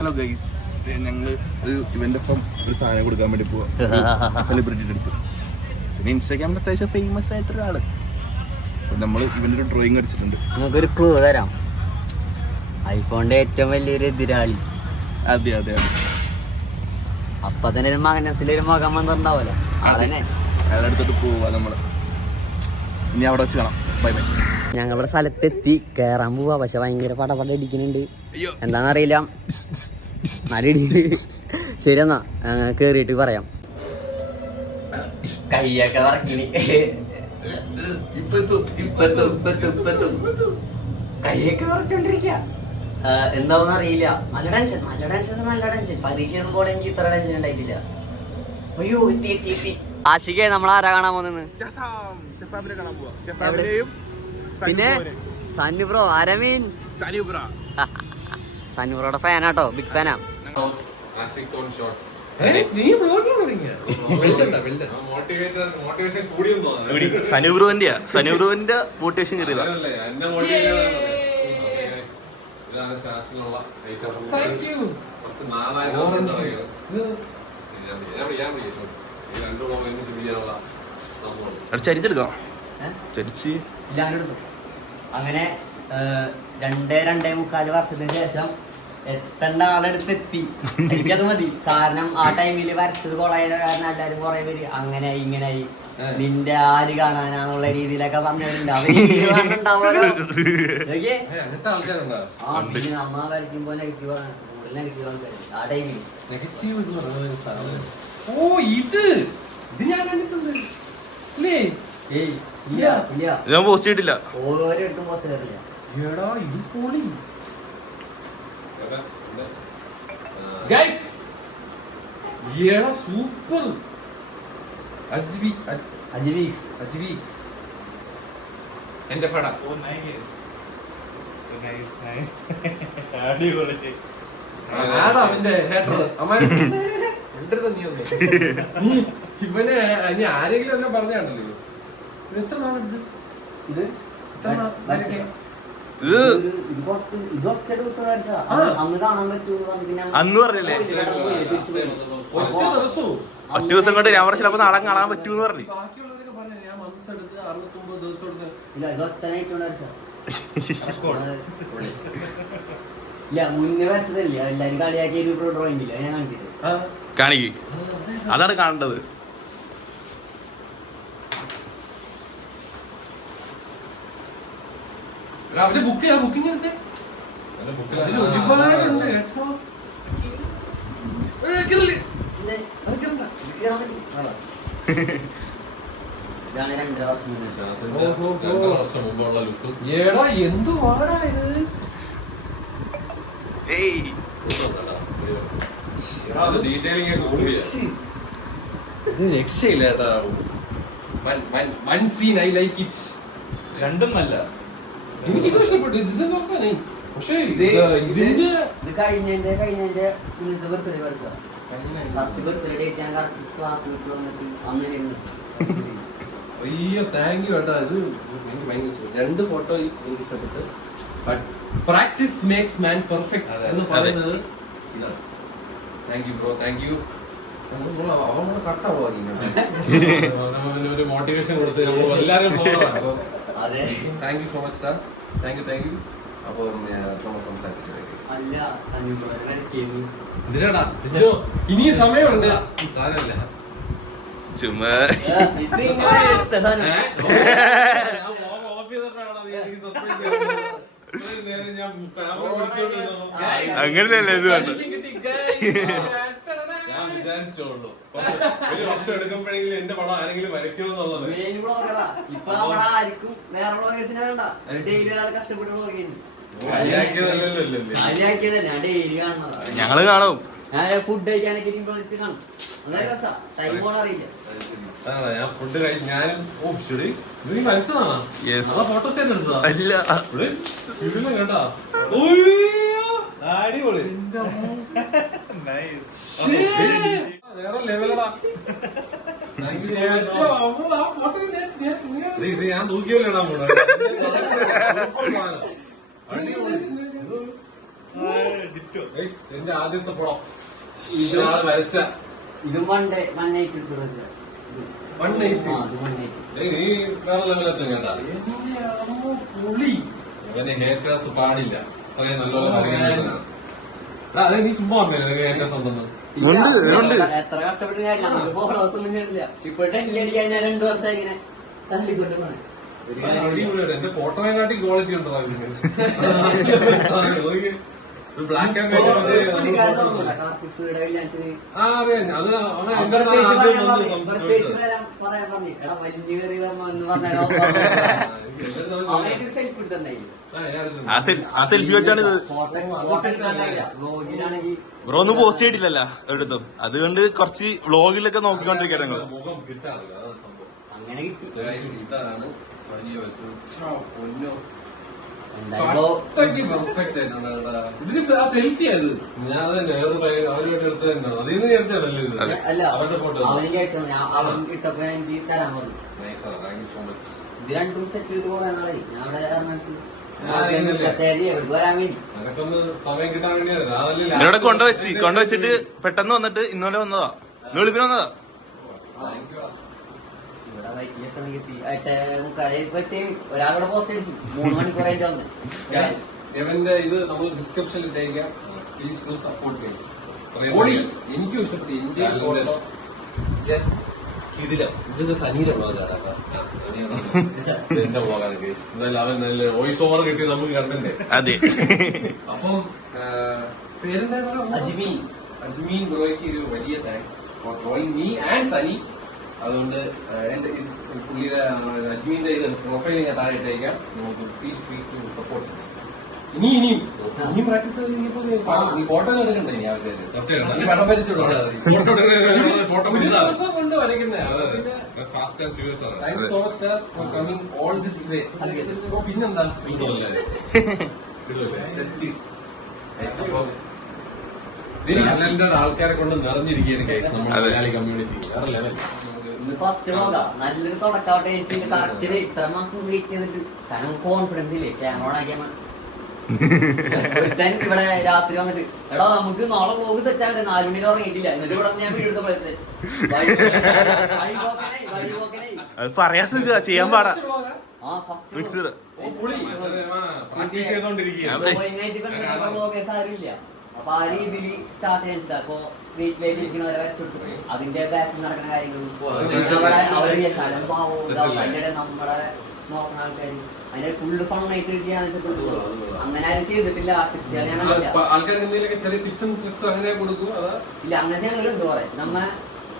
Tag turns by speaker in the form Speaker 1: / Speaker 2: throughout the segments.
Speaker 1: Hello guys ഞങ്ങൾ ഒരു ഇവന്റെ ഒപ്പം ഒരു സാധനം കൊടുക്കാൻ വേണ്ടി പോവാ. സെലിബ്രിറ്റി അടുത്ത്. പിന്നെ ഇൻസ്റ്റാഗ്രാമിൽ അത്യാവശ്യം ഫേമസ് ആയിട്ടൊരാൾ ഒരാൾ. നമ്മൾ ഇവന്റെ ഒരു ഡ്രോയിങ് അടിച്ചിട്ടുണ്ട്.
Speaker 2: നമുക്കൊരു ക്ലൂ തരാം. ഐഫോണിന്റെ ഏറ്റവും വലിയൊരു എതിരാളി.
Speaker 1: അതെ അതെ അതെ.
Speaker 2: അപ്പൊ തന്നെ ഒരു മനസ്സിലൊരു മുഖം വന്നിട്ടുണ്ടാവല്ലോ അതന്നെ.
Speaker 1: അയാളുടെ അടുത്തോട്ട് പോവാ നമ്മൾ. ഇനി അവിടെ വെച്ച് കാണാം. ബൈ ബൈ
Speaker 2: ഞങ്ങളുടെ സ്ഥലത്തെത്തി. കേറാൻ പോവാ. പക്ഷെ ഭയങ്കര പടപട ഇടിക്കുന്നുണ്ട്. എന്താണെന്നറിയില്ല. നല്ല ഇടി ശരി എന്നാ കേറിയിട്ട് പറയാം. കയ്യൊക്കെ വറക്കിനി. വറച്ചോണ്ടിരിക്ക. എന്താണെന്ന് അറിയില്ല. നല്ല ടെൻഷൻ നല്ല ടെൻഷൻ നല്ല ടെൻഷൻ. പരീക്ഷ എഴുതുമ്പോൾ എനിക്ക് ഇത്ര ടെൻഷൻ ഉണ്ടായിട്ടില്ല. അയ്യോ എത്തി എത്തി എത്തി. ആശികേ നമ്മൾ ആരാ കാണാൻ പോകുന്നത് പിന്നെ സന്നു ബ്രോ ആരമീൻ. സന്നു ബ്രോയുടെ ഫാനാട്ടോ ബിഗ് ഫാനാ
Speaker 1: എടി, സനു ബ്രോന്റെയാ സനു ബ്രോന്റെ മോട്ടിവേഷൻ കയറിയതാ
Speaker 3: ഇതാണ്. ശാസ്ത്രമുള്ള ഐറ്റം കുറച്ച് നാളായിട്ട്
Speaker 1: ചരിച്ചെടുക്കാം ചരിച്ച്
Speaker 2: ഇല്ലാണ്ടെടുത്തു അങ്ങനെ രണ്ടേ രണ്ടേ മുക്കാൽ വർഷത്തിന് ശേഷം എത്തേണ്ട ആളെടുത്ത് എത്തി എനിക്കത് മതി. കാരണം ആ ടൈമിൽ വരച്ചത് കൊളായത് കാരണം എല്ലാരും കുറെ പേര് അങ്ങനെ ഇങ്ങനെയായി നിന്റെ ആര് കാണാനാന്നുള്ള രീതിയിലൊക്കെ പറഞ്ഞിട്ടുണ്ട് അവർ ഈ പറഞ്ഞിട്ടുണ്ടാവുമല്ലോ. നോക്കിയേ.
Speaker 3: അങ്ങനത്തെ ആൾക്കാരുണ്ടോ?
Speaker 2: ആ പിന്നെ നമ്മ വരയ്ക്കുമ്പോ നെഗറ്റീവ് ആണ്. കൂടുതൽ നെഗറ്റീവ് ആൾക്കാർ ആ ടൈമിൽ
Speaker 3: നെഗറ്റീവ് ഓ ഇത്. ഇത് ഞാൻ കണ്ടിട്ടുണ്ട്. അല്ലേ
Speaker 2: ഏയ് ഇല്ല ഇല്ല.
Speaker 1: ഞാൻ പോസ്റ്റ് ചെയ്തിട്ടില്ല.
Speaker 2: ഓരോരുത്തും പോസ്റ്റ് കയറില്ല
Speaker 3: എടാ ഇത് പൊളി. ഗൈസ് എടാ സൂപ്പർ അജ്വി
Speaker 2: അജിവീക്സ്.
Speaker 3: അജ്വീക്സ്. എന്റെ പട. ആടാ അവന്റെ ഹേറ്റർ അവൻ മിണ്ടരുത് നീ ഒന്ന്. നീ ഇവനെ നീ ആരെങ്കിലും എന്നെ പറഞ്ഞാണല്ലോ ഇത്. എത്ര നാളുണ്ട് ഇത്? എത്ര
Speaker 2: ദിവസം അന്ന് കാണാൻ പറ്റുമെന്ന് പറഞ്ഞ് പിന്നെ
Speaker 1: അന്ന് പറഞ്ഞില്ലേ?
Speaker 3: ഒറ്റ
Speaker 1: ദിവസം കൊണ്ട് ഞാൻ പറഞ്ഞു ചിലപ്പോ നാളെ കാണാൻ പറ്റൂന്ന് പറഞ്ഞു.
Speaker 2: ഇല്ല ഇത് ഇല്ല മുന്നേ വരച്ചതല്ല? എല്ലാരും കളിയാക്കിയ ഒരു ഡ്രോയിങ് ഇല്ല? ഞാൻ കണ്ടിട്ട്.
Speaker 3: ആ.
Speaker 1: കാണിക്ക്. അതാണ് കാണേണ്ടത്.
Speaker 3: അവന്റെ ബുക്ക് ആ ബുക്കിംഗ് എടുത്തേ അതിൽ ഒരുപാടുണ്ട് കേട്ടോ. എന്തുവാടാ?
Speaker 2: ഇത്?
Speaker 1: ഏയ്.
Speaker 3: ഇത് രക്ഷയില്ല ഏട്ടാ one scene I like it.
Speaker 4: രണ്ടും നല്ല
Speaker 3: എനിക്ക് ഇത് ഇഷ്ടപ്പെട്ടു. ദിസ് ഇസ് ഓൾസോ നൈസ് പക്ഷേ ഇത്
Speaker 2: ഇത്
Speaker 3: ഇതിന്റെ
Speaker 2: ഇത് കഴിഞ്ഞതിന്റെ കഴിഞ്ഞതിന്റെ ഇന്നത്തെ ബർത്ത്ഡേ വരച്ചതാ പത്ത് ബർത്ത്ഡേ ഡേറ്റ് ഞാൻ കറക്റ്റ് ക്ലാസ് വിട്ട് വന്നിട്ട് അന്ന് ഇരുന്ന്.
Speaker 3: അയ്യോ താങ്ക് യു കേട്ടോ. ഇത് എനിക്ക് ഭയങ്കര രണ്ട് ഫോട്ടോ എനിക്ക് ഇഷ്ടപ്പെട്ടു. പ്രാക്ടീസ് മേക്സ് മാൻ പെർഫെക്റ്റ് എന്ന് പറയുന്നത് ഇതാണ് thank you bro thank you അവൻ കട്ടാവോ
Speaker 4: ഒരു മോട്ടിവേഷൻ കൊടുത്ത് എല്ലാവരും
Speaker 2: അതെ
Speaker 3: thank you so much sir thank you thank you ഇനിയും സമയമുണ്ട് സാരമില്ല
Speaker 1: ചുമ്മാ
Speaker 2: എടുത്ത സാധനം
Speaker 1: അങ്ങനെയല്ലേ ഇത് വേണ്ട
Speaker 4: ഞാൻ വിചാരിച്ചോളൂ ഒരു വർഷം എടുക്കുമ്പോഴെങ്കിലും എന്റെ പടം ആരെങ്കിലും വരയ്ക്കുമെന്നുള്ളത്
Speaker 1: ഞങ്ങൾ കാണും
Speaker 2: ഞാൻ ഫുഡ് കഴിക്കാനൊക്കെ ഇരിക്കുമ്പോൾ കാണും. അതൊരു രസാ. ടൈം പോണ അറിയില്ല.
Speaker 4: അതാണ് ഞാൻ ഫുഡ് കഴിച്ച് ഞാൻ ഓ ഇത് നീ വരച്ചതാണോ
Speaker 1: Yes.
Speaker 4: അതാ ഫോട്ടോസ് തന്നെ എടുത്തതാ.
Speaker 1: അല്ല.
Speaker 4: ഇവിടെ ഇതിലും കേട്ടാ
Speaker 5: അടിപൊളി.
Speaker 4: വേറെ ലെവലടാ ഇത് ഞാൻ തൂക്കിയല്ലേടാ Guys, എന്റെ ആദ്യത്തെ പടം ഇയാൾ വരച്ച
Speaker 2: ഇതും വണ്ടേ
Speaker 4: വൺ എയ്റ്റ്
Speaker 2: ആ ഇത് വണ്ണേറ്റ്
Speaker 4: നീ വേറെ ലെവലെത്തും കേട്ടാ പുളി ഹേറ്റേഴ്സ് പാടില്ല അത്രയും പരിഗണിക്കുന്നതാണ് എടാ, അതെ നീ ചുമ്മാ പറഞ്ഞില്ല നിനക്ക് ഹേറ്റേഴ്സ് ഉണ്ടെന്ന്
Speaker 1: ഉണ്ട്, ഉണ്ട്.
Speaker 2: എത്ര കഷ്ടപ്പെട്ട് കാര്യമില്ല നമുക്ക് ഫോളോവേഴ്സ് ഒന്നും ചെയ്തില്ല ഇപ്പൊ ടെൻലി അടിക്കാൻ ഞാൻ രണ്ടു വർഷം ഇങ്ങനെ തള്ളിക്കൊണ്ട് പോണേ.
Speaker 4: എന്റെ ഫോട്ടോയെ ക്വാളിറ്റി ഉണ്ടോ ബ്ലാക്ക് ആൻഡ് വൈറ്റ് ആ അത് അവൻ എന്റെ ആ,
Speaker 1: സെൽഫി വെച്ചാണ് ഇത്. ബ്രോ ഒന്നും പോസ്റ്റ് ചെയ്തിട്ടില്ലല്ലോ ഒരിടത്തും. അതുകൊണ്ട് കുറച്ച് വ്ളോഗിലൊക്കെ നോക്കിക്കൊണ്ടിരിക്കുന്നു ഞങ്ങൾ
Speaker 4: മുഖം കിട്ടാറില്ല അതാണ് സംഭവം.
Speaker 2: അങ്ങനെ കിട്ടി.
Speaker 4: Guys, ഇതാണ് അവരുടെ ഫോട്ടോ
Speaker 2: ഞാൻ അവൻ ഇട്ടപ്പോ എനിക്ക് തരാൻ പറഞ്ഞു.
Speaker 4: നൈസാണ് താങ്ക് യു സോ മച്ച്
Speaker 2: ഇത് രണ്ടും സെറ്റ് ചെയ്ത് കുറെ നാളായി. ഞാൻ അവിടെ എറണാകുളത്ത്
Speaker 1: എന്നോട് കൊണ്ടുവച്ച് കൊണ്ടുവച്ചിട്ട് പെട്ടെന്ന് വന്നിട്ട് ഇന്നലെ വന്നതാ. ഇന്ന് വെളുപ്പിന് വന്നതാ.
Speaker 2: ഒരാളുടെ പോസ്റ്റ് അടിച്ചു. മൂന്ന് മണിക്കൂറായിട്ട് വന്ന്.
Speaker 4: Guys, ഇവന്റെ ഇത് നമ്മൾ ഡിസ്ക്രിപ്ഷനിൽ ഇട്ടേക്കാം പ്ലീസ് ഡു സപ്പോർട്ട് ഗൈസ്
Speaker 3: ഓടി. എനിക്കും ഇഷ്ടപ്പെട്ടു. ഇന്ത്യ ജസ്റ്റ് കിടില. ഇത് സനീര
Speaker 4: എന്റെ പോകാൻ ഗൈസ് എന്തായാലും അവൻ നല്ല വോയിസ് ഓവർ കിട്ടി നമുക്ക് കണ്ടല്ലേ?
Speaker 1: അതെ.
Speaker 3: അപ്പം പേരെന്താ
Speaker 2: അജ്മീൻ.
Speaker 3: അജ്മീൻ ബ്രോയ്ക്ക് ഒരു വലിയ thanks for drawing me and സനി അതുകൊണ്ട് എന്റെ പുള്ളിയുടെ അജ്മീന്റെ ഇത് പ്രൊഫൈൽ ഞാൻ താഴെ ഇട്ടേക്കാം. നിങ്ങൾക്ക് ഫീൽ ഫ്രീ ടു സപ്പോർട്ട് ഇനി ഇനിയും. ഇനിയും പ്രാക്ടീസ് നീ ഫോട്ടോ എടുക്കണ്ടേ ഇനി ആൾക്കാര്? പടം വരച്ചോളൂ കൊണ്ട് വരയ്ക്കുന്നേ.
Speaker 4: ഫാസ്റ്റ് ആണ്.
Speaker 3: Thank so much sir for coming all this way പിന്നെന്താ?
Speaker 4: ടാലന്റഡ് ആൾക്കാരെ കൊണ്ട് നിറഞ്ഞിരിക്കുകയാണ്. മലയാളി കമ്മ്യൂണിറ്റി വേറെ ലെവൽ
Speaker 2: ഇന്ന് ഫസ്റ്റ് നോക്കാം നല്ലൊരു തുടക്കാവട്ടെ കറക്റ്റ് ഇത്ര മാസം വെയിറ്റ് ചെയ്തിട്ട്. കാരണം കോൺഫിഡൻസ് ഇല്ലേ? ക്യാമറ ആക്കിയാൽ ഒരുത്തൻ ഇവിടെ രാത്രി വന്നിട്ട് എടാ നമുക്ക് നാളെ വ്ലോഗ് സെറ്റ് ആകട്ടെ നാല് മണി ഉറങ്ങിയിട്ടില്ല. എന്നിട്ട് ഇവിടെ ഞാൻ
Speaker 1: സുഖ ചെയ്യാൻ പാടാ.
Speaker 2: ആ ഫസ്റ്റ്
Speaker 1: മിക്സർ
Speaker 2: അപ്പൊ ആ രീതിയിൽ സ്റ്റാർട്ട് ചെയ്യാൻ ചെയ്താൽ അപ്പൊ സ്ട്രീറ്റ് ലൈറ്റ് ഇരിക്കുന്നവരെ വെച്ചെടുത്തു അതിന്റെ ബാക്കിൽ നടക്കുന്ന കാര്യങ്ങളും അവർ ഇതാവും. അതിന്റെ നമ്മുടെ നോക്കുന്ന ആൾക്കാർ അതിന്റെ ഫുള്ള് ഫണ്ണായിട്ട് ചെയ്യാന്ന് വെച്ചിട്ടുള്ളൂ അങ്ങനെ ആരും ചെയ്തിട്ടില്ല. ആർട്ടിസ്റ്റുകൾ ഞാൻ
Speaker 3: അങ്ങനെ
Speaker 2: ഇല്ല അങ്ങനെ ചെയ്യണവരുണ്ട് കുറെ നമ്മ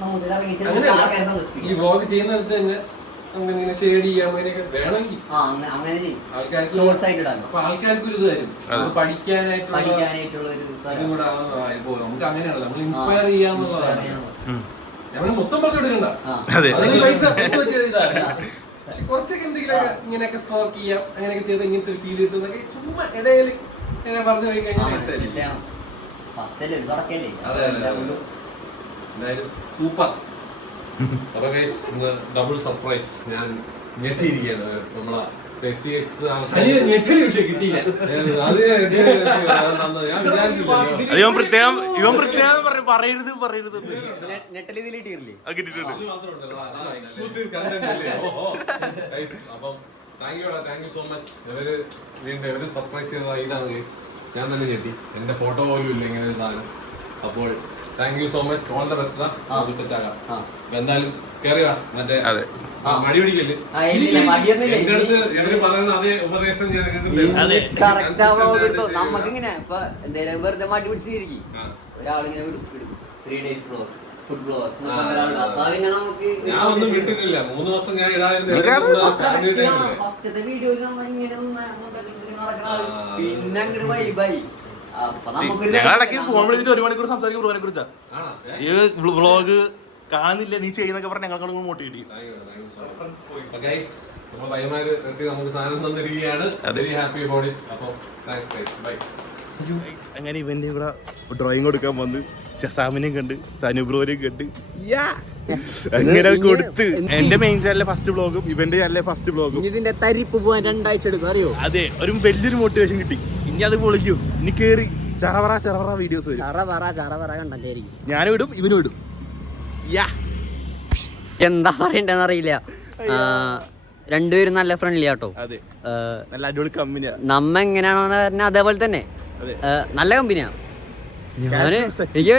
Speaker 2: സമൂഹത്തിൽ ഇറങ്ങി. ആൾക്കാരെ സന്തോഷിപ്പിക്കും.
Speaker 3: നമുക്ക് ഇങ്ങനെ ഷെയ്ഡ് ചെയ്യാം അങ്ങനെയൊക്കെ വേണമെങ്കിൽ.
Speaker 2: ആ അങ്ങനെ അങ്ങനെ
Speaker 3: ആൾക്കാർക്ക് അപ്പൊ ആൾക്കാർക്ക് ഒരു ഇത് തരും അത് പഠിക്കാനായിട്ടുള്ള
Speaker 2: പഠിക്കാനായിട്ടുള്ള ഒരു
Speaker 3: ഇതും കൂടെ ഇപ്പൊ നമുക്ക് അങ്ങനെയാണല്ലോ. നമ്മൾ ഇൻസ്പയർ ചെയ്യാന്നുള്ളതാണ് ഞമ്മൾ മൊത്തം പറഞ്ഞു കൊടുക്കണ്ട
Speaker 2: ആ.
Speaker 1: അതെ.
Speaker 3: അത് പൈസ പൈസ വെച്ച് എഴുതാണ് പക്ഷെ കുറച്ചൊക്കെ എന്തെങ്കിലുമൊക്കെ ഇങ്ങനെയൊക്കെ സ്റ്റോക്ക് ചെയ്യാം അങ്ങനെയൊക്കെ ചെയ്ത് ഇങ്ങനത്തെ ഒരു ഫീൽ കിട്ടുന്നൊക്കെ ചുമ്മാ ഇടയിൽ ഇങ്ങനെ പറഞ്ഞു പോയി കഴിഞ്ഞാൽ. എന്തായാലും സൂപ്പർ.
Speaker 4: അപ്പൊ ഗൈസ് ഇന്ന് ഡബിൾ സർപ്രൈസ് ഞാൻ ഞെട്ടിയിരിക്കുകയാണ്. നമ്മളെ സ്പെസി എക്സ്
Speaker 1: ഇവൻ പ്രത്യേകം ഇവൻ പ്രത്യേകം പറയരുത് പറയരുത്
Speaker 4: അപ്പം thank you thank you so much ഇവർ വീണ്ടും ഇവർ സർപ്രൈസ് ചെയ്തത്. ഇതാണ് ഗൈസ് ഞാൻ തന്നെ ഞെട്ടി. എന്റെ ഫോട്ടോ പോലും ഇല്ല ഇങ്ങനെ ഒരു സാധനം. അപ്പോൾ thank you so much all the best
Speaker 2: ആ.
Speaker 4: സെറ്റ് ആകാം. എന്തായാലും കേറി വാ മറ്റേ
Speaker 1: അതെ.
Speaker 4: മടി പിടിക്കല്ലേ. എന്റെ അടുത്ത് പറയുന്ന അതേ ഉപദേശം ഞാൻ.
Speaker 1: അതെ.
Speaker 2: ഇപ്പൊ വെറുതെ മടി പിടിച്ചിരിക്കും. ഒരാളിങ്ങനെ ത്രീ ഡേയ്സ് നമുക്ക്
Speaker 4: ഞാൻ ഒന്നും വിട്ടിട്ടില്ല. മൂന്ന് ദിവസം ഞാൻ
Speaker 2: ഫസ്റ്റത്തെ വീഡിയോയിൽ നമ്മൾ ഇങ്ങനെ.
Speaker 4: ആ.
Speaker 2: പിന്നെ അങ്ങോട്ട് വൈബായി
Speaker 1: ഇടയ്ക്ക് ഫോൺ വിളിച്ചിട്ട് ഒരു മണിക്കൂർ സംസാരിക്കും ബ്രോനെ കുറിച്ചാ? ഈ വ്ളോഗ് കാണുന്നില്ല നീ ചെയ്യുന്നൊക്കെ പറഞ്ഞ ഞങ്ങൾക്ക് മോട്ടിവേറ്റ്
Speaker 4: കിട്ടി
Speaker 1: അങ്ങനെ ഇവന്റെ ഇവിടെ ഡ്രോയിങ് കൊടുക്കാൻ വന്ന് ഷസാമിനെയും കണ്ട് സനുബ്രോനെയും കണ്ട്. യാ അങ്ങനെ കൊടുത്ത് എന്റെ മെയിൻ ചാനലിലെ ഫസ്റ്റ് ബ്ലോഗും ഇവന്റെ ചാനലിലെ ഫസ്റ്റ് ബ്ലോഗും
Speaker 2: ഇതിന്റെ തരിപ്പ് പോവാൻ രണ്ടാഴ്ച എടുക്കും അറിയോ?
Speaker 1: അതെ ഒരു വലിയൊരു മോട്ടിവേഷൻ കിട്ടി. ഇനി അത് പൊളിക്കും. ഇനി കേറി ചറവറ ചറവറ വീഡിയോസ് വരും.
Speaker 2: ചറവറ ചറവറ കണ്ടായിരിക്കും
Speaker 1: ഞാനും വിടും ഇവനും ഇടും. യാ.
Speaker 2: എന്താ പറയണ്ടെന്ന് അറിയില്ല. രണ്ടുപേരും നല്ല ഫ്രണ്ട്ലി ആട്ടോ.
Speaker 1: അതെ. നല്ല അടിപൊളി കമ്പനിയാ
Speaker 2: നമ്മ പറഞ്ഞാൽ അതേപോലെ തന്നെ.
Speaker 1: അതെ.
Speaker 2: നല്ല കമ്പനിയാണ്
Speaker 1: ഞാൻ
Speaker 2: എനിക്ക്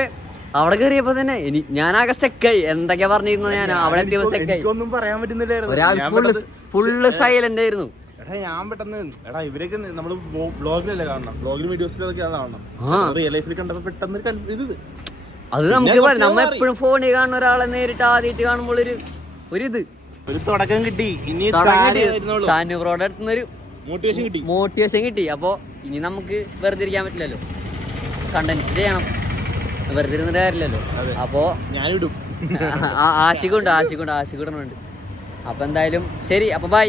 Speaker 2: അവിടെ കയറിയപ്പോ തന്നെ ഇനി ഞാൻ ആകെ സ്റ്റെക്കായി എന്തൊക്കെയാ പറഞ്ഞിരുന്നത് ഞാൻ? അവിടെ എത്തിയപ്പോ സ്റ്റെക്കായി
Speaker 1: ഒന്നും പറയാൻ പറ്റുന്നില്ലായിരുന്നു.
Speaker 2: ഒരാൾ ഫുള്ള് ഫുള്ള് സൈലന്റ് ആയിരുന്നു.
Speaker 1: എടാ ഞാൻ പെട്ടെന്ന് എടാ ഇവരൊക്കെ നമ്മൾ ബ്ലോഗിലല്ലേ കാണണം ബ്ലോഗിലും വീഡിയോസിലൊക്കെയാണ് കാണണം. റിയൽ ലൈഫിൽ കണ്ടപ്പോ പെട്ടെന്ന് ഇത്.
Speaker 2: അത് നമുക്ക് നമ്മളെപ്പോഴും നമ്മ എപ്പോഴും ഫോണിൽ കാണുന്ന ഒരാളെ നേരിട്ട് ആദ്യമായിട്ട് കാണുമ്പോൾ ഒരു ഒരു ഇത്.
Speaker 1: ഒരു തുടക്കം കിട്ടി. ഇനി
Speaker 2: സാനു അടുത്തുനിന്ന് ഒരു
Speaker 1: മോട്ടിവേഷൻ കിട്ടി.
Speaker 2: മോട്ടിവേഷൻ കിട്ടി. അപ്പോൾ ഇനി നമുക്ക് വെറുതെ ഇരിക്കാൻ പറ്റില്ലല്ലോ. കണ്ടൻസ് ചെയ്യണം. വെറുതെ ഇരുന്നിട്ട് കാര്യമില്ലല്ലോ
Speaker 1: അതെ.
Speaker 2: അപ്പോൾ
Speaker 1: ഞാനിടും
Speaker 2: ആശിക്കുണ്ട് ആശിക്കുണ്ട് ആശിക്കുണ്ട് അപ്പൊ എന്തായാലും ശരി അപ്പൊ ബൈ